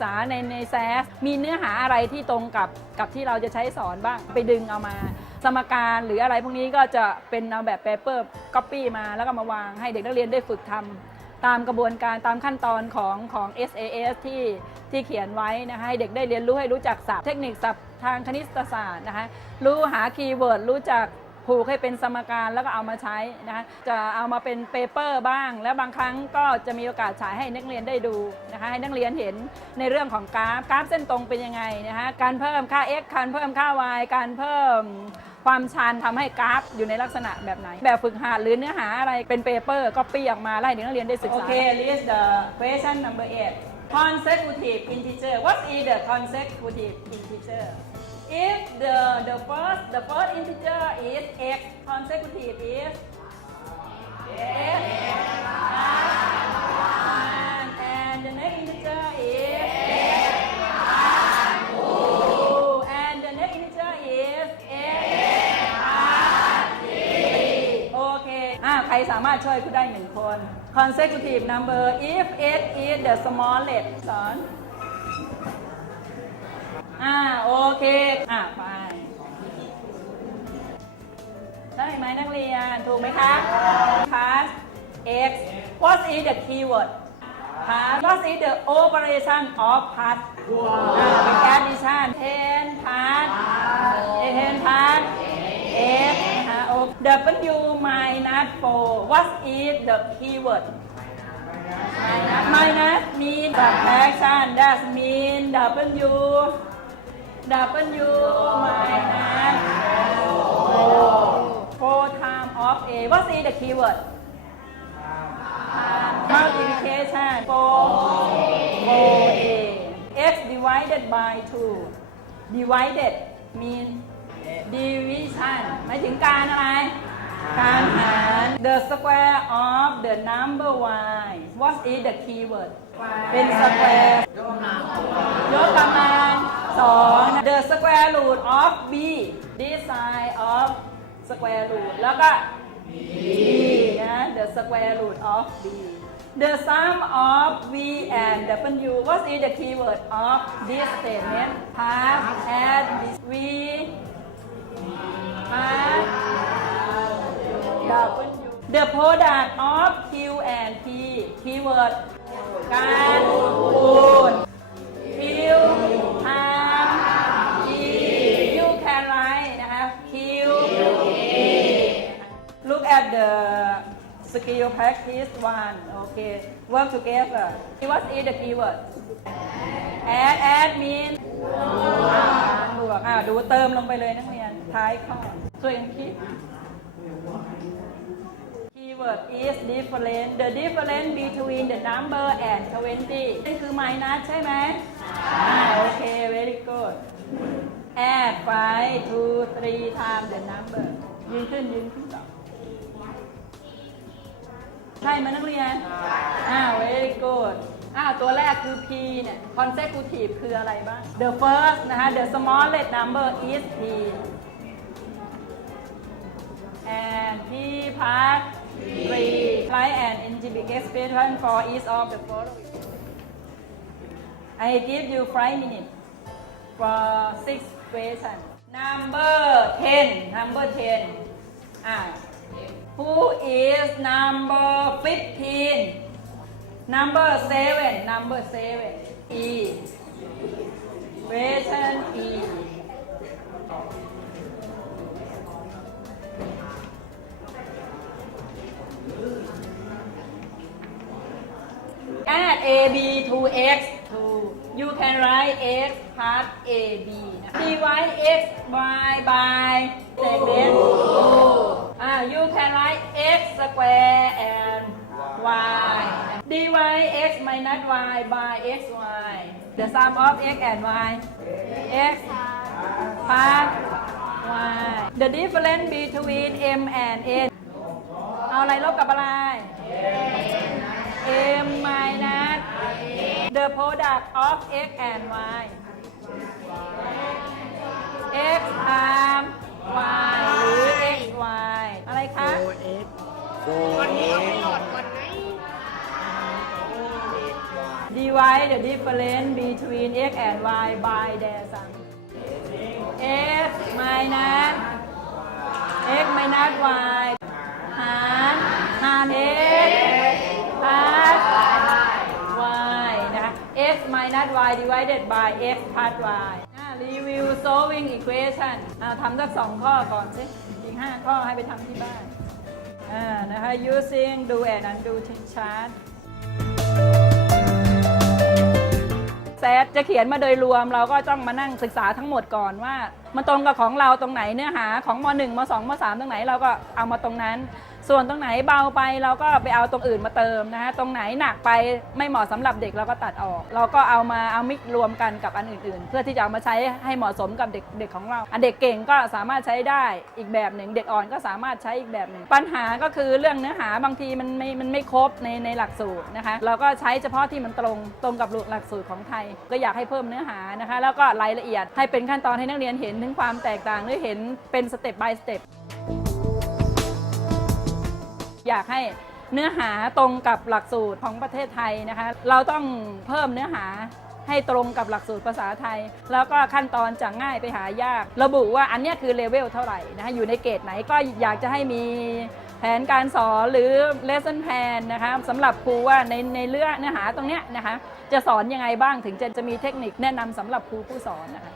ษาในในแซสมีเนื้อหาอะไรที่ตรงกับกับที่เราจะใช้สอนบ้างไปดึงเอามา สมการหรืออะไรพวกนี้ก็จะเป็นเอาแบบเปเปอร์ก๊อปปี้มาแล้วก็มาวางให้เด็กนักเรียนได้ฝึกทำตามกระบวนการตามขั้นตอนของของ SAS ที่ที่เขียนไว้นะคะให้เด็กได้เรียนรู้ให้รู้จักศัพท์เทคนิคศัพท์ทางคณิตศาสตร์นะคะรู้หาคีย์เวิร์ดรู้จัก ผูกให้เป็นสมการแล้วก็เอามาใช้นะคะจะเอามาเป็นเปเปอร์บ้าง แล้วบางครั้งก็จะมีโอกาสฉายให้นักเรียนได้ดูนะคะให้นักเรียนเห็นในเรื่องของกราฟกราฟเส้นตรงเป็นยังไงนะคะการเพิ่มค่า x การเพิ่มค่า y การเพิ่มความชันทำให้กราฟอยู่ในลักษณะแบบไหน แบบฝึกหัดหรือเนื้อหาอะไรเป็นเปเปอร์ก็ปี้ออกมาไล่เด็กนักเรียนได้ศึกษาโอเค list the question number 8 consecutive integer what is the consecutive integer if the the first the first integer is x consecutive is x and, and the next integer is x and the next integer is x โอเคอ่าใครสามารถช่วยคุณได้หนึ่งคน consecutive number if it is the smallest สอน อ่าโอเค อ่าไป ได้ไหมนักเรียน ถูกไหมคะ pass x what is the keyword pass what is the operation of pass อ่าเป็น addition 10 pass 10 pass x นะคะ o w minus 4 what is the keyword minus minus mean subtraction that mean w W minus 4 time of A what is the keyword multiplication 4 4A x divided by 2 divided mean division หมายถึงการอะไร การหาร the square of the number y what is the keyword เป็น square ยกกำลัง square root of b this side of square root แล้วก็ b นะ the square root of b the sum of v and w what is the keyword of this statement pass at v pass w the product of q and p keyword การ skill practice one okay work together what is the keyword add add mean บวกอ่าดูเติมลงไปเลยนักเรียนท้ายข้อช่วยกันคิด Keyword is different the difference between the number and 20นี่คือ minus ใช่ไหมอ่โอเค very good add 5 to 3 times the number ยืนขึ้นยืนขึ้นต่อ ใช่ไหมนักเรียน อ่า very good อ้าวตัวแรกคือ p เนี่ย consecutive คืออะไรบ้าง the first นะคะ the smallest number is p and p part 3 write an algebraic expression for each of the following I give you 5 minutes for six questions number 10 number 10อ่า Who is number 15? Number 7, number 7. E. Question E. Add AB to X 2. You can write X plus AB. Divide X by by 7. You can write X square and Y divide X minus Y by XY the sum of X and Y X part Y the difference between M and N เอาอะไรลบกับอะไร M minus the product of x and y x times คะ 4x 4x ดี divide the difference between x and y by their sum x minus x minus y หารหาร x plus y นะคะ x minus y divided by x plus y อ่า review solving equation อ่าทำสักสองข้อก่อนสิ อีก5ข้อให้ไปทำที่บ้าน อ่านะคะ using do and undo chart เซตจะเขียนมาโดยรวมเราก็ต้องมานั่งศึกษาทั้งหมดก่อนว่า มันตรงกับของเราตรงไหนเนื้อหาของม .1 ม .2 ม .3 ตรงไหนเราก็เอามาตรงนั้น ส่วนตรงไหนเบาไปเราก็ไปเอาตรงอื่นมาเติมนะคะตรงไหนหนักไปไม่เหมาะสำหรับเด็กเราก็ตัดออก เราก็เอามาเอามิกรวมกันกับอันอื่นๆ เพื่อที่จะเอามาใช้ให้เหมาะสมกับเด็กเด็กของเราอันเด็กเก่งก็สามารถใช้ได้อีกแบบหนึ่ง เด็กอ่อนก็สามารถใช้อีกแบบหนึ่งปัญหาก็คือเรื่องเนื้อหาบางทีมันไม่มันไม่ครบในในหลักสูตรนะคะเราก็ใช้เฉพาะที่มันตรงตรงกับหลักสูตรของไทย ก็อยากให้เพิ่มเนื้อหานะคะ แล้วก็รายละเอียดให้เป็นขั้นตอนให้นักเรียนเห็นถึงความแตกต่างหรือเห็นเป็นสเต็ป by สเต็ป อยากให้เนื้อหาตรงกับหลักสูตรของประเทศไทยนะคะ เราต้องเพิ่มเนื้อหาให้ตรงกับหลักสูตรภาษาไทย แล้วก็ขั้นตอนจากง่ายไปหายาก ระบุว่าอันนี้คือเลเวลเท่าไหร่นะคะอยู่ในเกรดไหนก็อยากจะให้มีแผนการสอนหรือ lesson plan นะคะสำหรับครูว่าในในเรื่องเนื้อหาตรงเนี้ยนะคะ จะสอนยังไงบ้างถึงจะจะมีเทคนิคแนะนำสำหรับครูผู้สอนนะคะ